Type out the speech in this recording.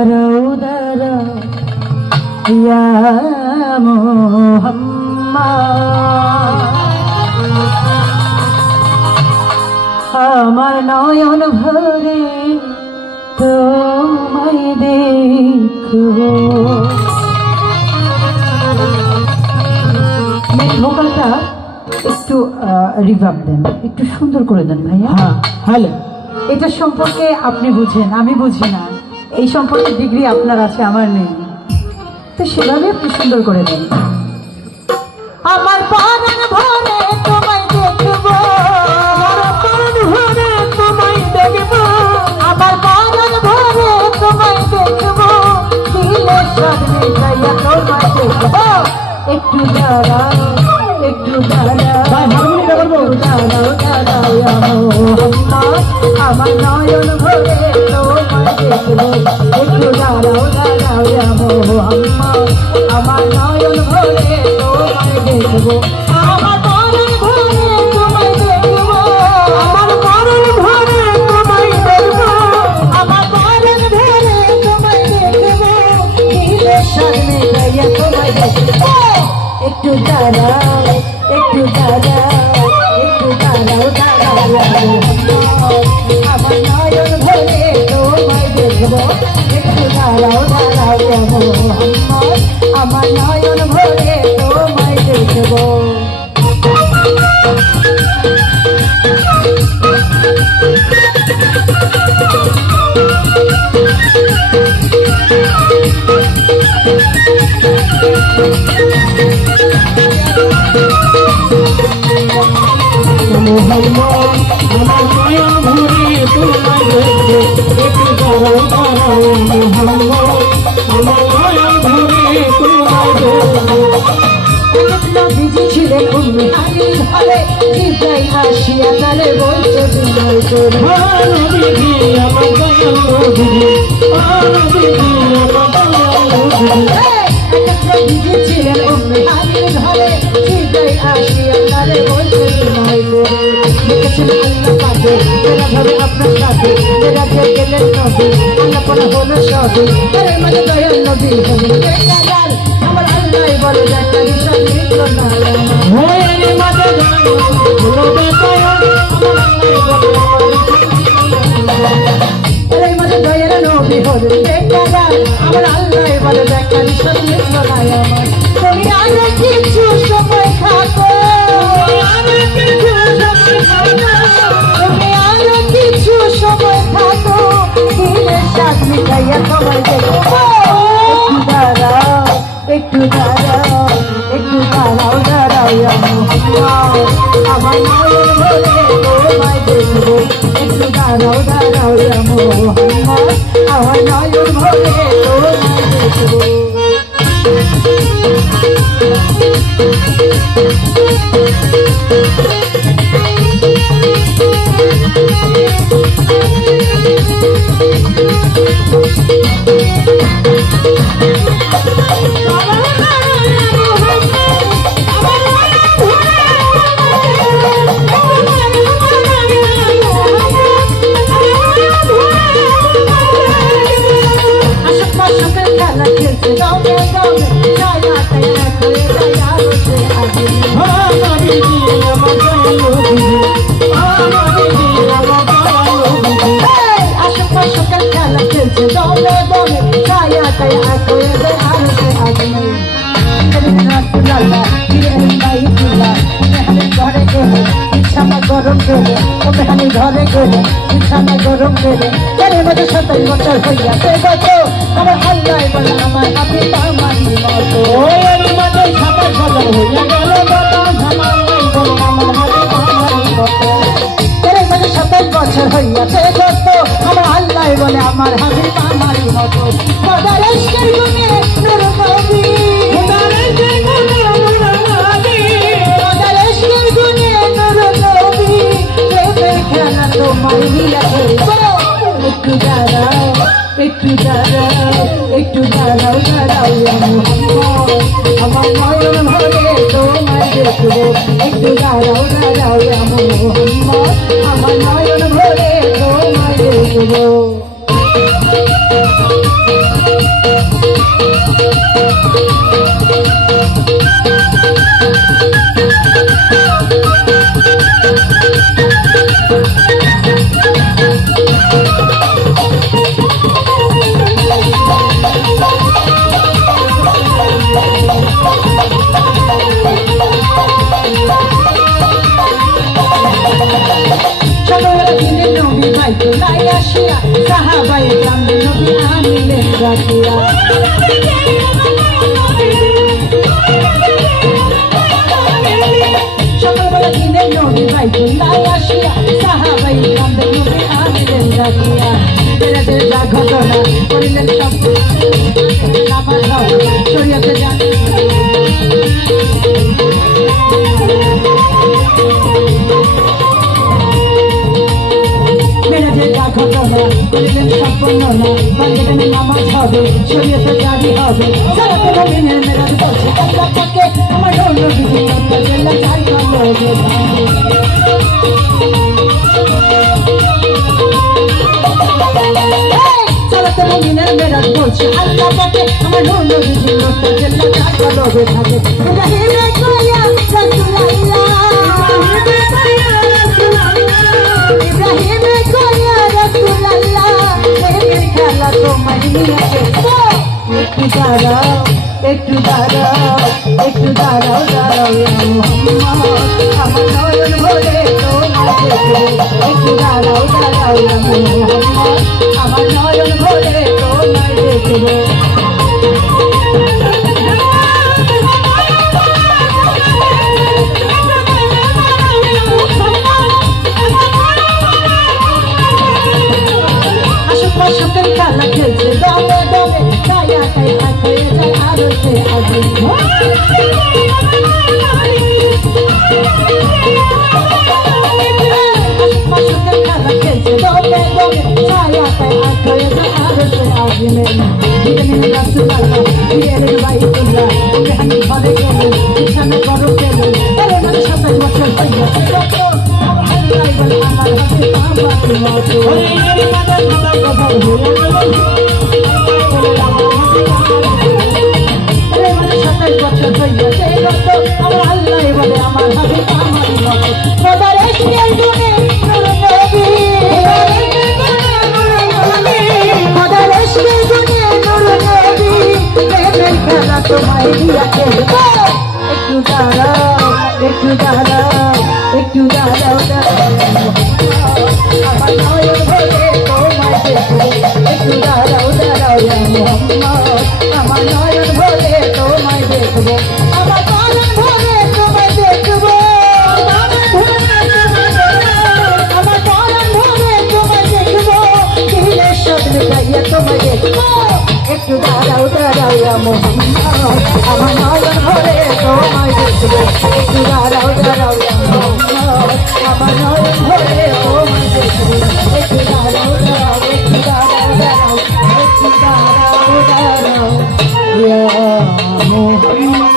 দাঁড়াও দাঁড়াও ইয়া মুহাম্মদ, আমার নয়ন ভরে তোমায় দেখবো। মেন ভোকালটা একটু রিভার্ব দেন, একটু সুন্দর করে দেন ভাইয়া। হ্যাঁ হ্যালো, এটা সম্পর্কে আপনি বুঝেন, আমি বুঝি না। এই সম্পর্কে ডিগ্রি আপনার আছে, আমার নেই, তো সেভাবে আপনি সুন্দর করে দেন। আমার প্রাণ ভরে তোমায় দেখবো, আমার প্রাণ ভরে তোমায় দেখবো, আমার প্রাণ ভরে তোমায় দেখবো, দিলের সামনে যাইয়া তোমায় দেখবো। একটু দাঁড়াও, একটু দাঁড়াও, দাঁড়াও দাঁড়াও মোহাম্মদ, আমার নয়ন ভরে তোমায় দেখবো। একটু দাঁড়াও দাঁড়াও মোহাম্মদ, আমার নয়ন ভরে তোমায় দেখবো। আমার নয়ন ভরে তোমায় দেখবো, আমার নয়ন ভরে তোমায় দেখবো, আমার নয়ন ভরে তোমায় দেখবো, দিলের সামনে যাইয়া তোমায় দেখবো। একটু দাঁড়াও, একটু দাঁড়াও, একটু দাঁড়াও দাঁড়াও আমার নয়ন ভরে তোমায় দেখবো। একটু দাঁড়াও দাঁড়াও মোহাম্মদ, আমার নয়ন ভরে তোমায় দেখবো। মোহাম্মদ, আমার নয়ন ভরে তোমায় দেখবো। একটু দাঁড়াও দাঁড়াও মোহাম্মদ, আমার নয়ন ভরে তোমায় দেখবো। বিজি ছিলেন উম্মে হানির ঘরে, জিব্রাইল আসিয়া তারে বলছে বিনয় করে, নবীজি আমার দয়াল নবীজি, নবীজি আমার দয়াল নবীজি। বিজি ছিলেন উম্মে হানির ঘরে, জিব্রাইল আসিয়া তারে বলছে বিনয় করে, লিখেছেন আল্লাহ পাকে তেরা ভাবে আপনার কাছে, তেরা যে গেলেন নবী আল্লাহ পরে হলো সবই, এর মানে দয়াল নবী হলেন বেকার। আমার আল্লাহ বলে দেখারি সব মিত্র না ভয়ের মাঝে জানো হলো বেকার, এর মানে দয়াল নবী হলেন বেকার। আমার আল্লাহ বলে দেখারি সব মিত্র না আমার। তুমি আরো কিছু সময় থাকো, তুমি আরো কিছু সময় থাকো, দিলের সাথ মিটাইয়া তোমায় দেখবো। একটু দাঁড়াও, একটু দাঁড়াও, একটু দাঁড়াও দাঁড়াও মোহাম্মদ, আমার নয়ন ভরে তোমায় দেখবো। একটু দাঁড়াও দাঁড়াও মোহাম্মদ, আমার নয়ন ভরে তোমায় দেখবো। গরম করে ওখানে ঘরে গেলে বিছানা গরম করে এর মধ্যে 27 বছর হইয়াছে গত, আমার আল্লাহ বলে আমার হাতে পামানি মতো, এর মাঝে 27 বছর হইয়া গেল গত, আমার বলে আমার হাতে পামানি মতো। এর মধ্যে 27 বছর হইয়াছে গত, আমার আল্লাহ বলে আমার হাতে পামানি মতো। মদারেশের গুণে নূর নবী, মদারেশের গুণে নূর নবী, মদারেশের গুণে নূর নবী, প্রেমের খেলা তোমায় নিয়ে খেলবো। একটু দাঁড়াও, একটু দাঁড়াও, একটু দাঁড়াও দাঁড়াও মোহাম্মদ, আমার নয়ন ভরে তোমায় দেখবো। একটু দাঁড়াও দাঁড়াও মোহাম্মদ, আমার নয়ন ভরে তোমায় দেখবো। রাখিয়া সকালবেলা দিনের নবী বাইতুল্লাহ আসিয়া সাহাবাই কান্দে নবী আনলেন রাখিয়া বেড়াদের যা ঘটনা করিলেন সব নামাজ হবে শরীয়তে জানি মেরাজের যা ঘটনা করিলেন সম্পূর্ণ না বান্ধবের নামাজ হবে শরীয়তে জারি হবে সারাতে নবীনের মেরাজ বলছে আল্লাহ পাকে আমার অন্য বিধি করতে গেলে চাই ভালো সারাতে নবীনের মেরাজ বলছে আল্লাহ পাকে আমার অন্য বিধি করতে গেলে চাই ভালো থাকে ইব্রাহিমে কইয়া রাসূলুল্লাহ ইব্রাহিমে কইয়া রাসূলুল্লাহ প্রেমের খেলা তোমায় নিয়ে দেখবো একটু দাঁড়াও একটু দাঁড়াও একটু দাঁড়াও দাঁড়াও মুহাম্মদ আমার নয়ন ভরে তোমায় দেখবো একটু দাঁড়াও দাঁড়াও মুহাম্মদ আমার নয়ন ভরে তোমায় দেখবো সকাল খেলা খেলছে দমে দমে ছায়া খাই হয়ে যায় আরো সে আগে সকাল খেলা খেলছে দমে দমে ছায়া খাই হয়ে যায় আরো সে আগে ধীরে রাসূলুল্লাহ ধীরে বাইতুল্লাহ আমি ঘরে গেলেন বিছানা করো গেলেন আরে মানে 27 বছর হয়ে গেছে আমার হাতে পাঁচটি মতো বছর হয়ে গেছে আমার আল্লাহ বলে আমার হাতে আমার মতো খেলা তোমায় দিয়া খেলবো একটু দাঁড়াও একটু দাঁড়াও একটু দাঁড়াও আমার নয়ন ভরে তোমায় দেখবো একটু দাঁড়াও দাঁড়াও মুহাম্মদ আমার নয়ন ভরে তোমায় দেখবো আমার নয়ন ভরে তোমায় দেখবো আমার নয়ন ভরে তোমায় দেখবো দিলের স্বপ্ন গাইয়া তোমায় দেখবো একটু দাঁড়াও দাঁড়াও মুহাম্মদ আমার নয়ন ভরে তোমায় দেখবো একটু দাঁড়াও দাঁড়াও মুহাম্মদ আমার নয়ন ভরে তোমায় দেখবো একটু দাঁড়াও দাঁড়াও একটু দাঁড়াও দাঁড়াও একটু দাঁড়াও দাঁড়াও মুহাম্মদ